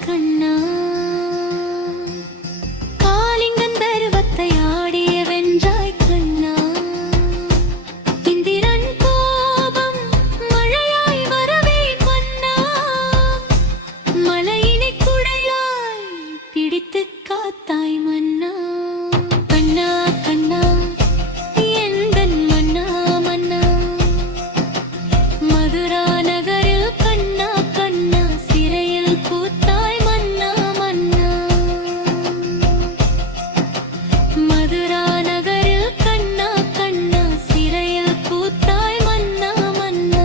கண்ணா காளிங்கன் பருவத்தை ஆடிய வென்றாய் கண்ணா இந்திரன் கோபம் மழையாய் வரவே கண்ணா மலையினை குடையாய் பிடித்து காத்தாய் மன்னா கண்ணா கண்ணா எந்தன் மன்னா மன்னா மதுரா நகரில் கண்ணா கண்ணா சிறையில் பூத்தாய் மன்னா மன்னா மதுரா நகரில் கண்ணா கண்ணா சிறையில் பூத்தாய் மன்னா மன்னா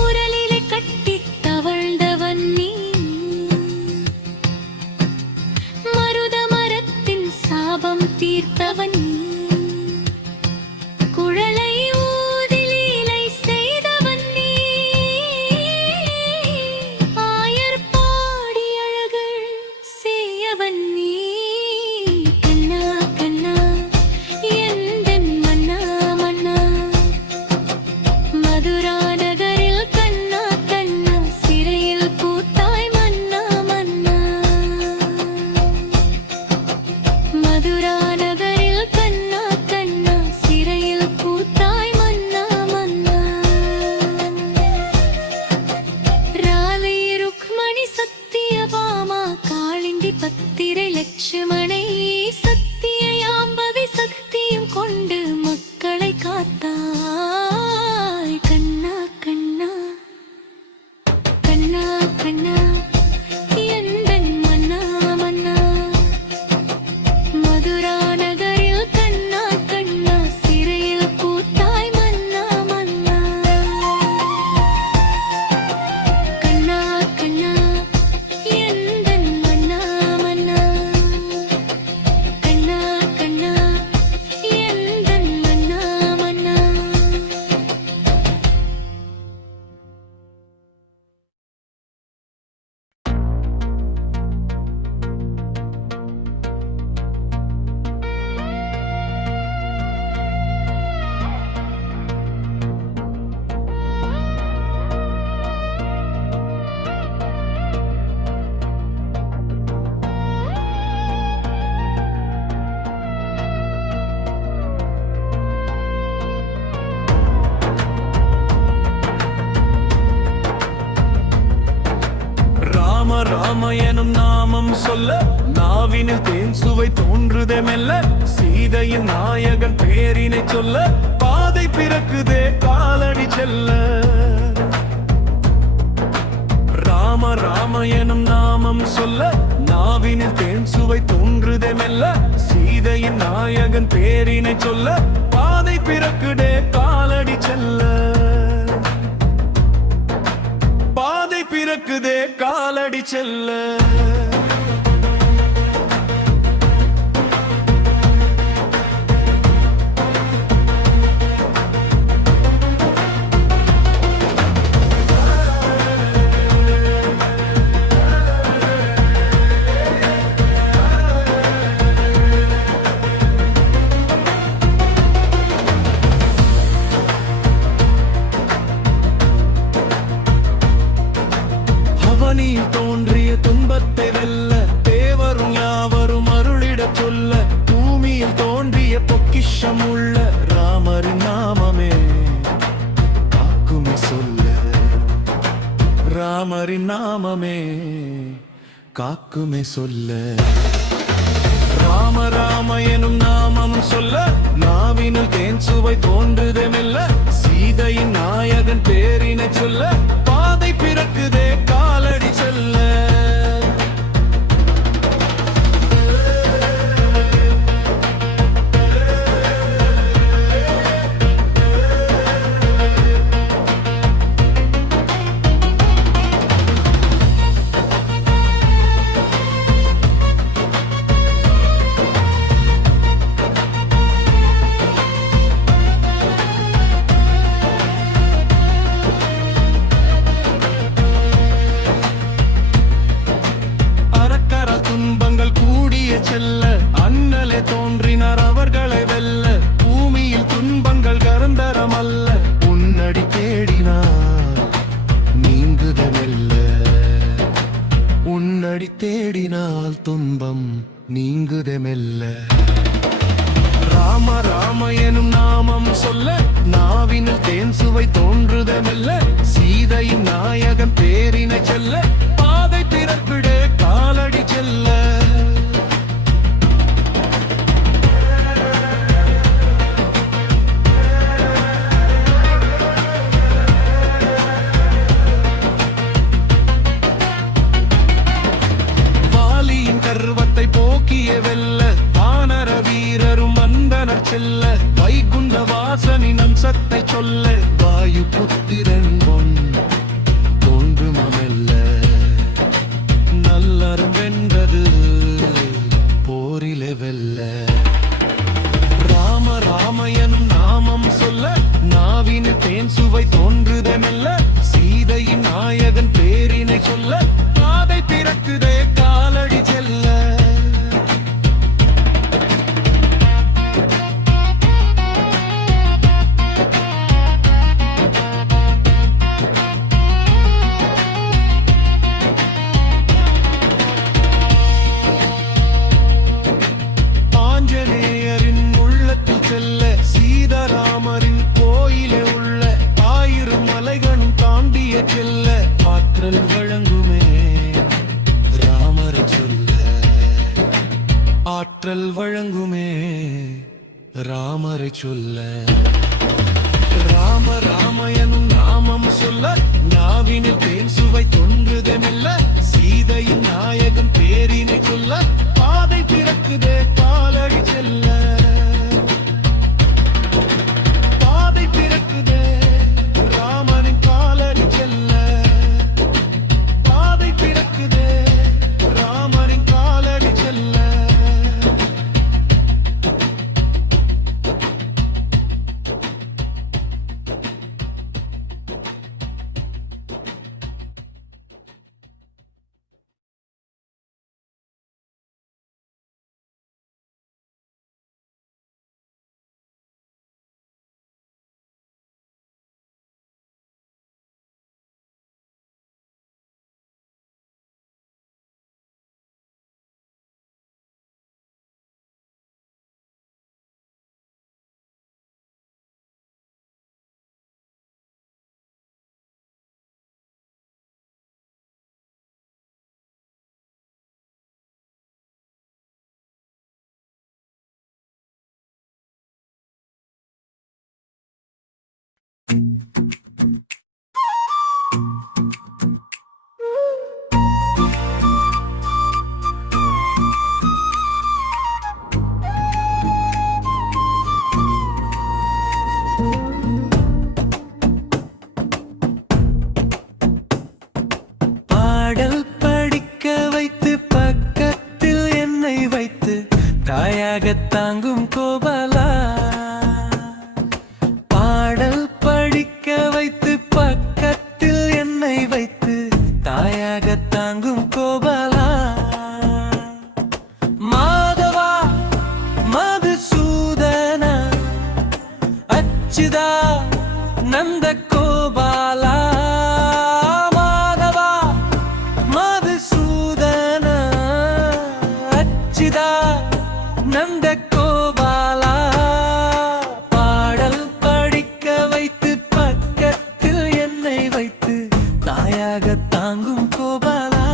உரலிலே கட்டித் தவழ்ந்தவன் நீ மருத மரத்தின் சாபம் தீர்த்தவன் நீ குழலை ஊதி லீலை செய்தவன் நீ ஆயர் பாடி அழகள் செய்யவன் நீ கண்ணா கண்ணா எந்தன் மன்னா மன்னா மதுரா நகரில் கண்ணா கண்ணா சிறையில் பூத்தாய் மன்னா மன்னா மதுரா நகரில் கண்ணா கண்ணா சிறையில் பூத்தாய் மன்னா மன்னா ராதை ருக்மணி சத்தியபாமா காளிந்தி பத்திரை லட்சுமணை சத்திய யாம்பவி சக்தியும் கொண்டு மக்களை காத்தாய் கண்ணா கண்ணா கண்ணா கண்ணா எந்தன் மன்னா மன்னா மதுரா நகரில் கண்ணா கண்ணா சிறையில் பூத்தாய் மன்னா மன்னா கண்ணா கண்ணா எந்தன் மன்னா மன்னா கண்ணா கண்ணா எந்தன் மன்னா மன்னா ராம ராம எனும் நாமம் சொல்ல நாவினில் தேன் சுவை தோன்றுதே மெல்ல சீதையின் நாயகன் பேரினை சொல்ல பாதை பிறக்குதே காலடி செல்ல ராம ராம எனும் நாமம் சொல்ல நாவினில் தேன் சுவை தோன்றுதே மெல்ல சீதையின் நாயகன் பேரினை சொல்ல பாதை பிறக்குதே காலடி செல்ல பாதை பிறக்குதே காலடி செல்ல அவனில் தோன்றிய துன்பத்தை வெல்ல தேவரும் யாவரும் அருளிடச் சொல்ல பூமியில் தோன்றிய பொக்கிஷம் உள்ள ராமரின் நாமமே காக்குமே சொல்ல ராமரின் நாமமே காக்குமே சொல்ல ராம ராம எனும் நாமம் சொல்ல நாவினில் தேன் சுவை தோன்றுதே மெல்ல சீதையின் நாயகன் பேரினை சொல்ல பாதை பிறக்குதே காலடி செல்ல தேடினால் துன்பம் நீங்குதே மெல்ல. ராம ராம எனும் நாமம் சொல்ல நாவினில் தேன் சுவை தோன்றுதே மெல்ல. சீதையின் நாயகன் பேரினை சொல்ல பாதை பிறப்பிட காலடி செல்ல. வாலியின் கர்வத்தை போக்கிய வெல்ல வானர வீரரும் வந்தனர் செல்ல. வைகுந்த வாசனின் அம்சத்தை சொல்ல வாயு புத்திரன் பொன் தோன்றுமல்ல. நல்லறம் வென்றது போரிலே வெல்ல. ராம ராம எனும் நாமம் சொல்ல நாவினில் தேன் சுவை தோன்றுதே மெல்ல. சீதையின் நாயகன் பேரினை சொல்ல பாதை பிறக்குதே காலடி செல்ல. ஆஞ்சநேயரின் உள்ளத்தில் செல்ல சீதாராமரின் கோயிலே உள்ள 1000 மலைகளும் தாண்டிய செல்ல. ஆற்றல் வழங்குமே ராமரை சொல்ல. ஆற்றல் வழங்குமே ராமரை சொல்ல. ராம ராம எனும் நாமம் சொல்ல நாவினில் தேன் சுவை தோன்றுதே மெல்ல. சீதையின் நாயகன் பேரினை சொல்ல பாதை பிறக்குதே காலடி செல்ல. பாதை பிறக்குதே ராமனின் காலடி செல்ல. பாதை பிறக்குதே ராமரின் காலடி செல்ல. பாடல் படிக்க வைத்து பக்கத்தில் என்னை வைத்து தாயாக தாங்கும் கோபாலா. பாடல் படிக்க வைத்து பக்கத்தில் என்னை வைத்து தாயாக தாங்கும் கோபாலா. மாதவா மதுசூதனா அச்சுதா நந்த கோபாலா. மாதவா மதுசூதனா அச்சுதா நந்த கோபாலா. பாடல் படிக்க வைத்து பக்கத்தில் என்னை வைத்து தாயாக தாங்கும் கோபாலா.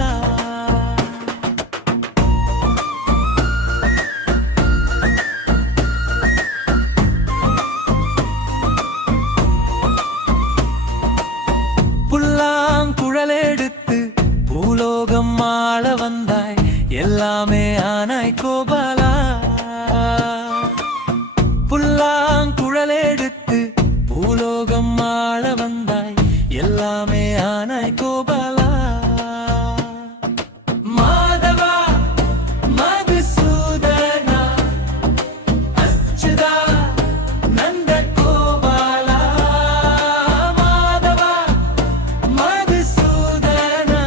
புல்லாங்குழலெடுத்து பூலோகம் ஆள வந்தாய் எல்லாமே ஆனாய் கோபாலா. புல்லாங்குழலெடுத்து பூலோகம் ஆள வந்தாய் எல்லாமே ஆனாய் கோபாலா. மாதவா மதுசூதனா அச்சுதா நந்த கோபாலா. மாதவா மதுசூதனா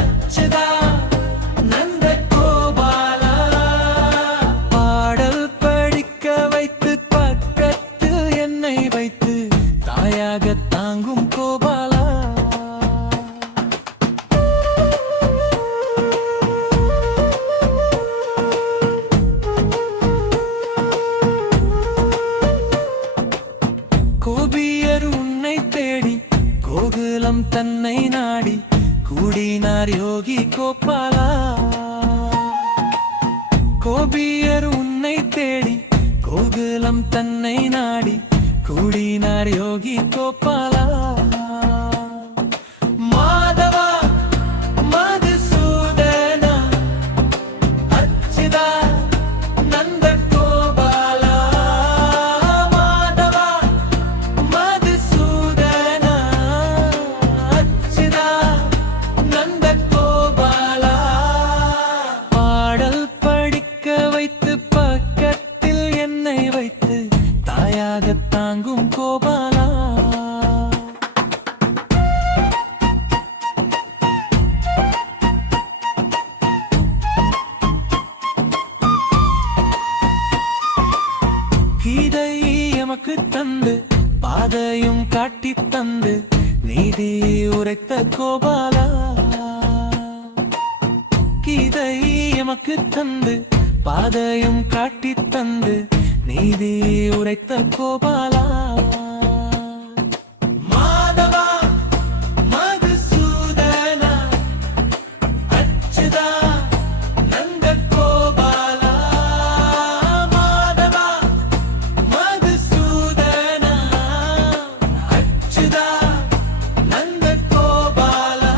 அச்சுதா நந்த கோபாலா. யோகி கோபாலா. கோபியர் உன்னை தேடி கோகுலம் தன்னை நாடி கூடினார் யோகி கோபாலா. மாதவா மதுசூதனா அச்சுதா நந்த கோபாலா. மாதவா மதுசூதனா அச்சுதா நந்த கோபாலா. பாடல் படிக்க வைத்து பக்கத்தில் என்னை வைத்து தாயாக தாங்கும் கோபாலா. கீதை எமக்கு தந்து பாதையும் காட்டி தந்து நீதி உரைத்த கோபாலா. கீதை எமக்கு தந்து பாதையும் காட்டி தந்து நீதி உரைத்த கோபாலா. மாதவா மதுசூதனா அச்சுதா நந்த கோபாலா. மாதவா மதுசூதனா அச்சுதா நந்த கோபாலா.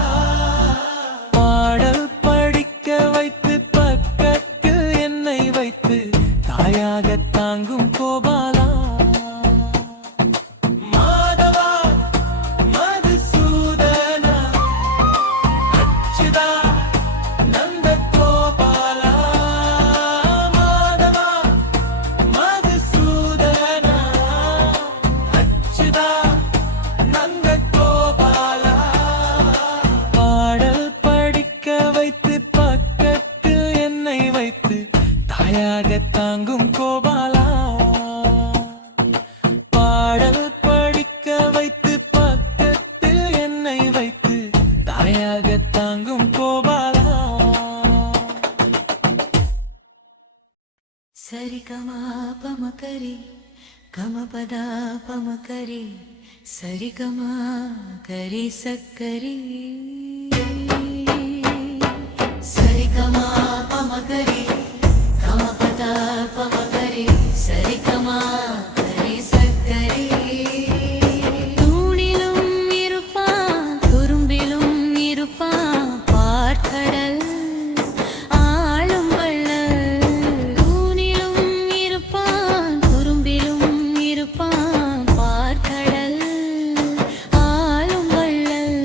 பாடல் படிக்க வைத்து பக்கத்தில் என்னை வைத்து தாயாக தாங்கும் கோபாலா. மாதவா மதுசூதனா அச்சுதா நந்த கோபாலா. மாதவா மதுசூதனா அச்சுதா நந்த கோபாலா. பாடல் படிக்க வைத்து பக்கத்தில் என்னை வைத்து தாயாக தாங்கும் கோபாலா. பாடல் படிக்க வைத்து பக்கத்தில் என்னை வைத்து தாயாக தாங்கும் கோபாலா. சரி கமா பமகரி கமபதா பமகரி சரி கமா கரி சக்கரி சரி கமா பமகரி கமபதா பமகரி சரி கமா கரி சக்கரி. தூணிலும் இருப்பான் துரும்பிலும் இருப்பான் பார்க்கடல் ஆளும் வள்ளல். தூணிலும் இருப்பான் துரும்பிலும் இருப்பான் பார்க்கடல் ஆளும் வள்ளல்.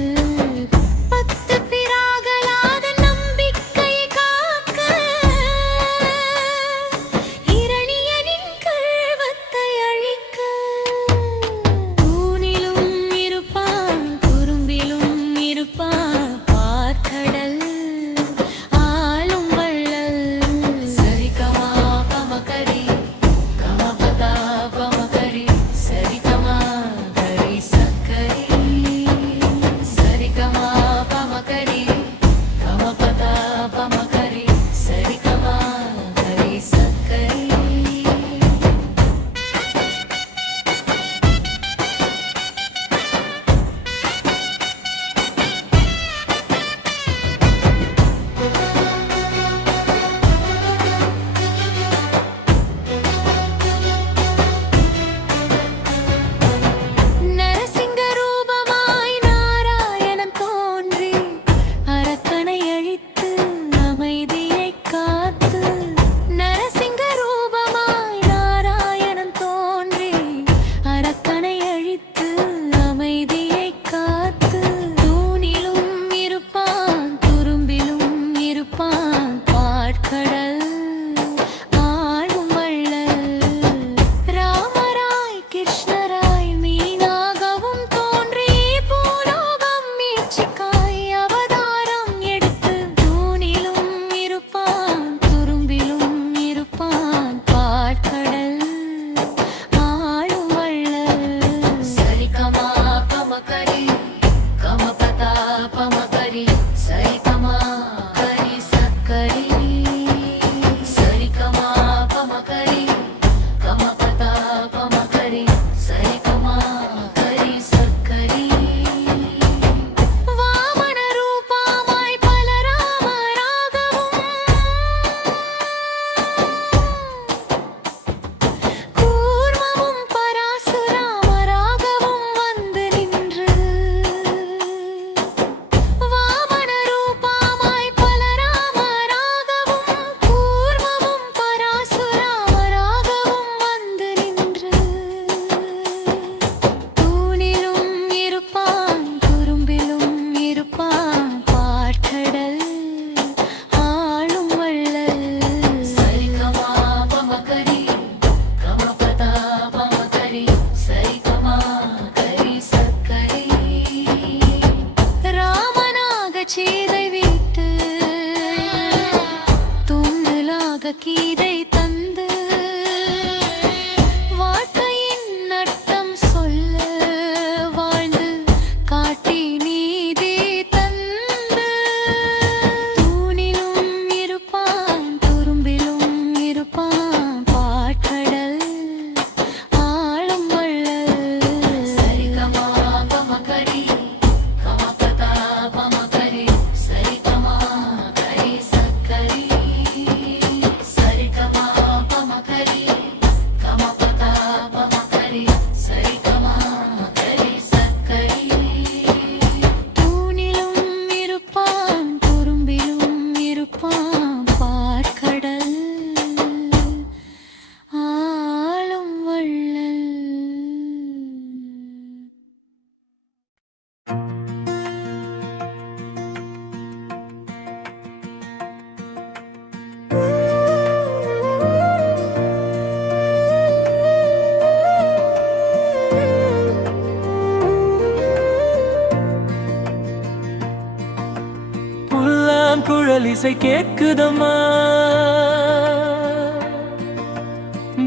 புல்லாங்குழல் இசை கேட்குதம்மா,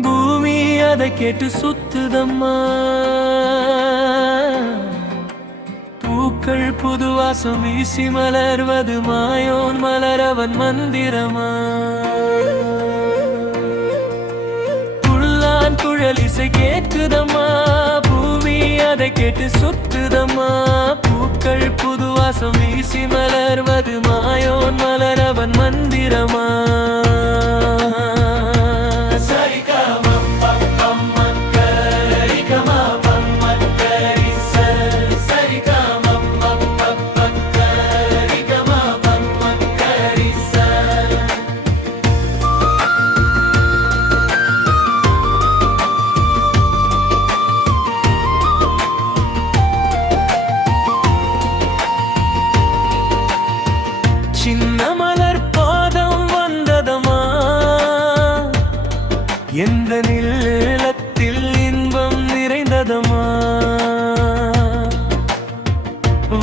பூமி அதை கேட்டு சுத்துதம்மா. பூக்கள் புது வாசம் வீசி மலர்வது மாயோன் மலரவன் மந்திரமா. புல்லாங்குழல் இசை கேட்குதம்மா, பூமி அதை கேட்டு சுத்துதம்மா. பூக்கள் புது வாசம் வீசி மலர்வது மாயோன் மலரவன் மந்திரமா. சின்ன மலர் பாதம் வந்ததமா, எந்த நிலத்தில் இன்பம் நிறைந்ததமா.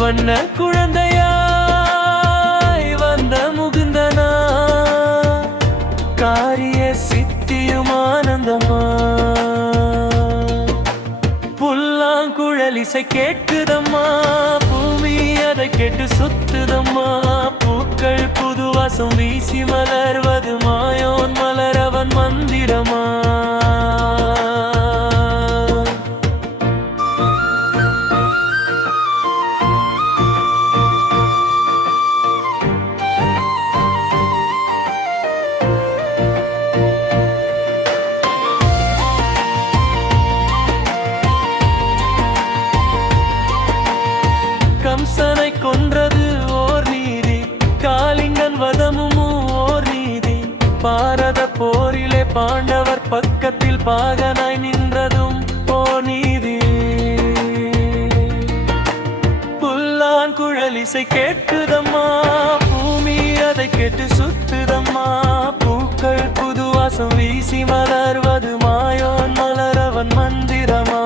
வண்ண குழந்தையாய் வந்த முகுந்தனா, காரிய சித்தியும் ஆனந்தமா. புல்லாங்குழல் இசை கேட்குதம்மா, பூமி அதை கேட்டு சுத்துதம்மா. பூக்கள் புது வாசம் வீசி மலர்வது மாயோன் மலரவன் மந்திரமா. கம்சனை கொன்றது ஓர் நீதி, காளிங்கன் வதமும் ஓர் நீதி. பாரத போரிலே பாண்டவர் பக்கத்தில் பாகனாய் நின்றதும் ஓர் நீதி. புல்லாங்குழல் இசை கேட்குதம்மா, பூமி அதை கேட்டு சுத்துதம்மா. பூக்கள் புது வாசம் வீசி மலர்வது மாயோன் மலரவன் மந்திரமா.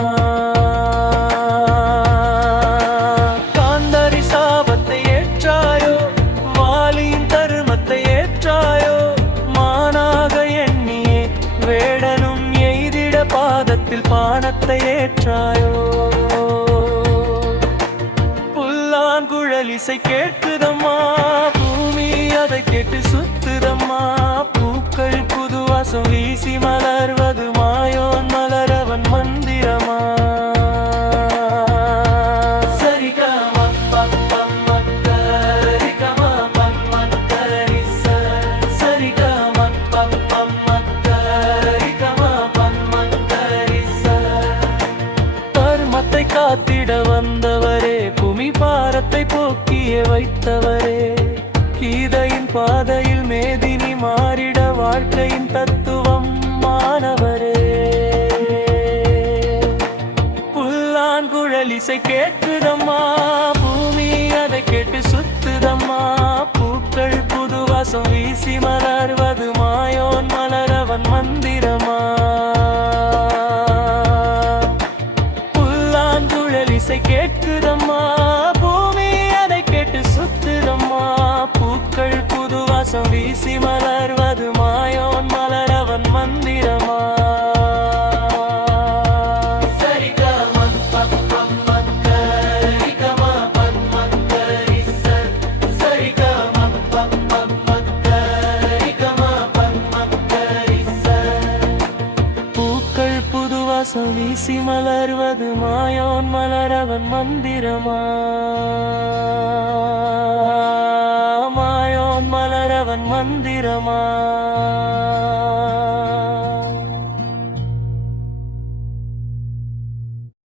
பாதத்தில் பானத்தை ஏற்றாயோ. புல்லாங்குழல் இசை கேட்குதம்மா, பூமி அதை கேட்டு சுத்துதம்மா. பூக்கள் புது வாசம் வீசி மலர்வது மாயோன் மலரவன் மந்திரமா. காத்திட வந்தவரே, பூமி பாரத்தை போக்கிய வைத்தவரே. கீதையின் பாதையில் மேதினி மாறிட வாழ்க்கையின் தத்துவம் மாணவரே. புல்லாங்குழல் இசை கேட்குதம்மா, பூமி அதை கேட்டு சுத்துதம்மா. பூக்கள் புது வாசம் வீசி மலர்வது மாயோன் மலரவன் மந்திரமா. இசை கேட்குதம்மா, பூமி அதை கேட்டு சுத்துதம்மா. பூக்கள் புது வாசம் வீசி மலர்வது மாயோன் மலரவன் மந்திரமா. வாசம் வீசி மலர்வது மாயோன் மலரவன் மந்திரமா. மாயோன் மலரவன் மந்திரமா.